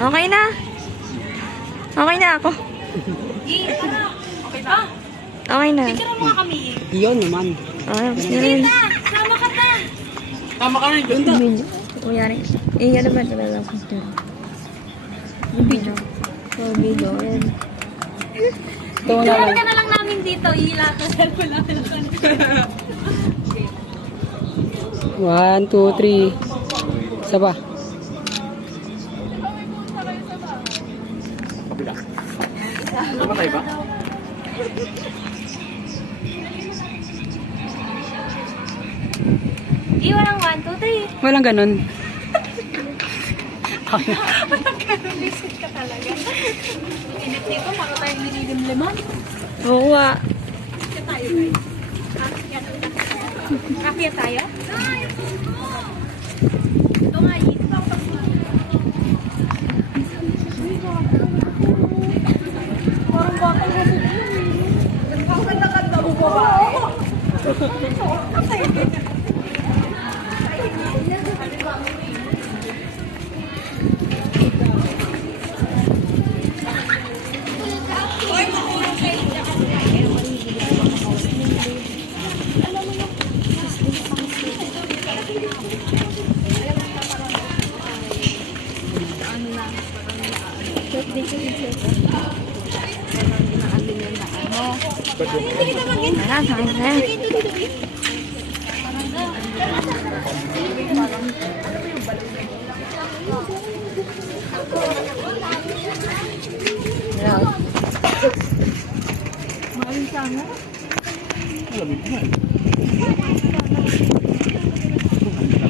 Okay na. Okay na ako. Okay ba? Okay na. Picture mo nga kami. Iyon naman. Yun. Sama ka na. Tama ka rin. Ganda. Video. Kunyari. Ano ba talaga picture? Video. So, video. Ayan. Ito na lang. Ka na lang namin dito. Ihila ka. Cellphone namin lang. 1, 2, 3. Isa pa. Kabila. Namatay ba? Walang 1, 2, 3. Walang ganun. Walang ganun. Visit ka talaga. Init dito. Para tayong nililimliman. Oo nga. Kaya tayo guys. Kaya tayo? Ito nga. Ito ako. Parang bakal kasi yun. Bakal na ganda mo ba?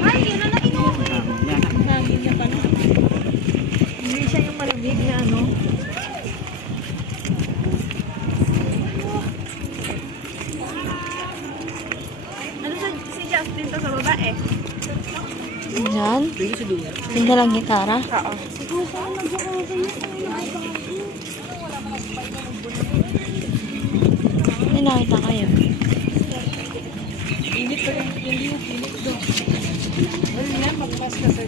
Ay, yun na nainuwa ko eh. Hangin niya pa na. Hindi siya yung malamig na ano. Ano si Justin to sa babae? Diyan. Tingnan lang gitara. Oo. Hindi nakita kayo. Init pa rin yung liw. Init doon. Ano yan? Magpas ka sa